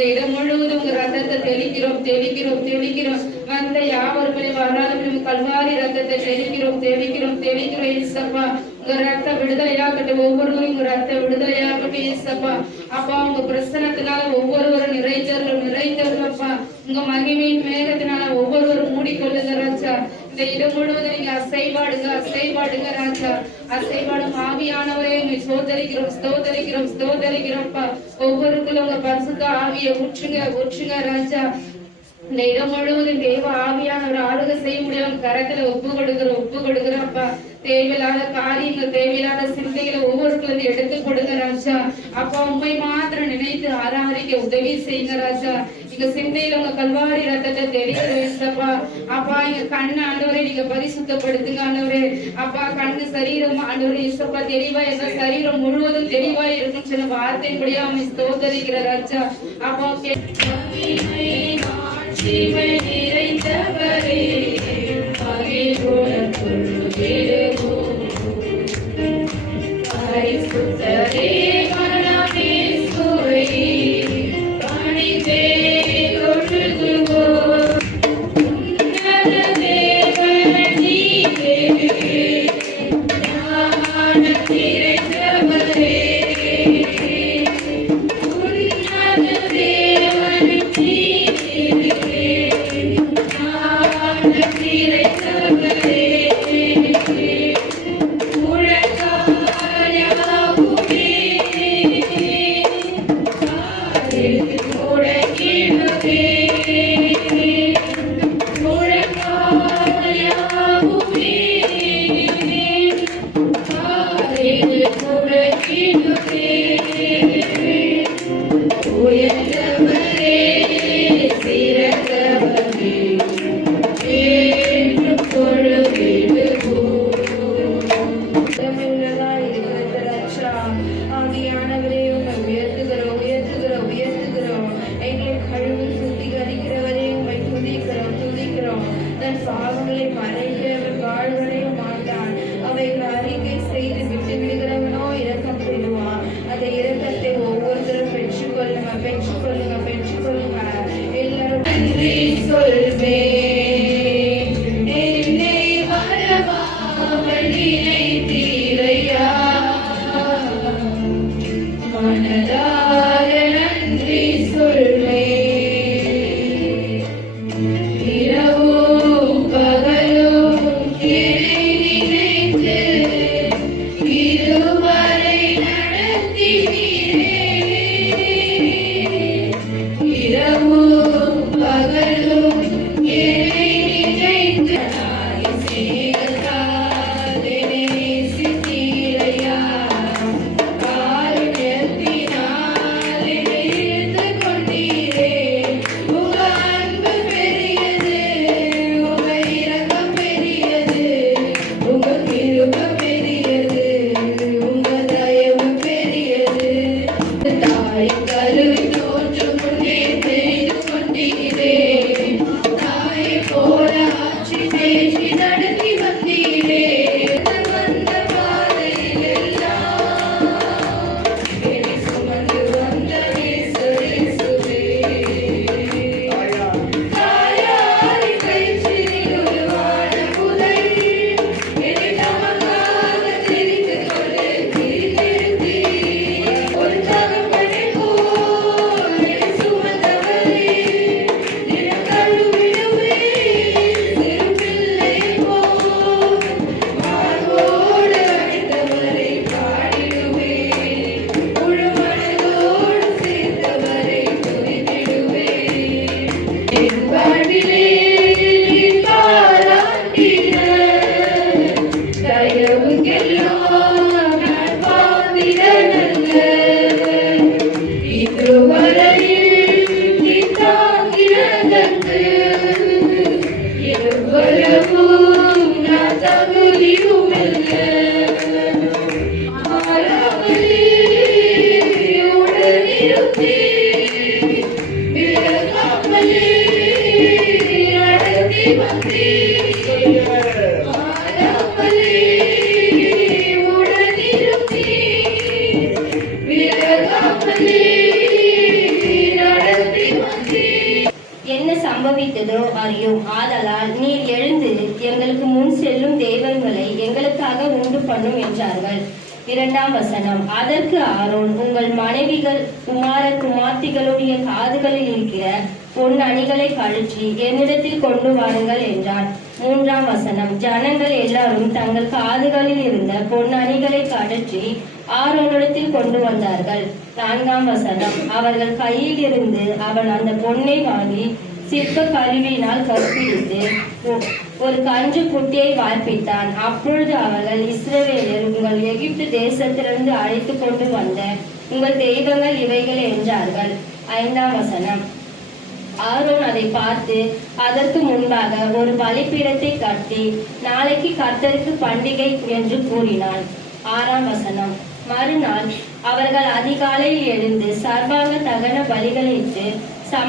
இந்த இடம் முழுவதும் உங்க ரத்தத்தை தெளிக்கிறோம் தெளிக்கிறோம் தெளிக்கிறோம். வந்த யாவருமே வராதவர்களும் கல்வாரி ரத்தத்தை தெளிக்கிறோம் தெளிக்கிறோம் தெளிக்கிறோம் இயேசப்பா. உங்க ரத்த விடுதலையாகட்டும், ஒவ்வொருவரும் உங்க ரத்த விடுதலையாகட்டும் இயேசப்பா. அப்பா உங்க பிரசனத்தினால ஒவ்வொருவரும் நிறைந்தவர்களப்பா. உங்க மகிமையின் மேகத்தினால ஒவ்வொருவரும் மூடிக்கொள்ளுங்க ராஜா. இந்த இடம் முழுவதும் நீங்க அசைபாடுங்க ராஜா. அசைபாடும் ஆவியானவரே உங்களை ஸ்தோத்தரிக்கிறோம்ப்பா. ஒவ்வொருக்குள்ள உங்க பரிசுத்த ஆவியை ஊற்றுங்க ராஜா. இந்த இடம் முழுவதும் தேவ ஆவியானவர் ஆளுகை செய்ய முடியும் கரத்துல ஒப்பு கொடுக்கிறப்பா. தேவையில்லாத காரியங்கள், தேவையில்லாத சிந்தைகளை ஒவ்வொருக்குள்ள எடுத்து கொடுங்க ராஜா. அப்பா உண்மை மாத்திரம் நினைத்து ஆராதிக்க உதவி செய்யுங்க ராஜா. எங்க சிந்தையில உங்க கல்வாரி ரத்தத்தை தெளிக்கிறப்பா. அப்பா எங்க கண்ணு ஆண்டவரை நீங்க பரிசுத்தப்படுத்துங்க ஆண்டவரே. அப்பா கண்ணு சரீரம் ஆண்டவரே இசப்பா தெளிவா, எங்க சரீரம் முழுவதும் தெளிவா இருக்குன்னு சொன்ன வார்த்தைப்படியா அவன் ஸ்தோத்தரிக்கிற ராஜா. அப்பா ஜீவை நிறைந்தவரே பரிசுத்தரே மனமே சுவை பணிந்தே தொழுதுவோ உன்னத தேவன் நீரே ஞான நிறைந்தவரே உன்னத தேவன் பாவங்களை மறைக்கிறவன் வாழ்வடைய மாட்டான். அவைகளை அறிக்கை செய்து விட்டு விடுகிறவனோ இரக்கம் பெறுவான். அந்த இரக்கத்தை ஒவ்வொருத்தரும் பெற்றுக்கொள்ளுங்க. எல்லாரும் நன்றி சொல்வே என்னை வரவாமல் நினைத்தீரையா மனதார நன்றி சொல்வே. நடத்தி என்ன சம்பவித்ததோ அறியும். ஆதலால் நீர் எழுந்து எங்களுக்கு முன் செல்லும் தெய்வங்களை எங்களுக்காக உண்டு பண்ணும் என்றார்கள். 2ஆம் வசனம். அதற்கு ஆரோன், உங்கள் மனைவிகள் குமாரத்திகளுடைய காதுகளில் இருக்கிற பொன் அணிகளை கழற்றி என்னிடத்தில் கொண்டு வாருங்கள் என்றார். 3ஆம் வசனம். ஜனங்கள் எல்லாரும் தங்கள் காதுகளில் இருந்த பொன் அணிகளை கழற்றி ஆரோனிடத்தில் கொண்டு வந்தார்கள். 4ஆம் வசனம். அவர்கள் கையில் இருந்து அவன் அந்த பொன்னை வாங்கி சிற்ப கருவியினால் கற்பிடித்து ஒரு கன்று குட்டியை வார்ப்பித்தான். அப்பொழுது அவர்கள், இஸ்ரவேலர், உங்கள் எகிப்து தேசத்திலிருந்து அழைத்து கொண்டு வந்த உங்கள் தெய்வங்கள் இவைகள் என்றார்கள். 5ஆம் வசனம். ஆரோன் அதை பார்த்து அதற்கு முன்பாக ஒரு பலிபீடத்தை கட்டி நாளைக்கு கர்த்தருக்கு பண்டிகை என்று கூறினான். 6ஆம் வசனம். மறுநாள் அவர்கள் அதிகாலையில் எழுந்து சர்வாங்க தகன பலிகளிட்டு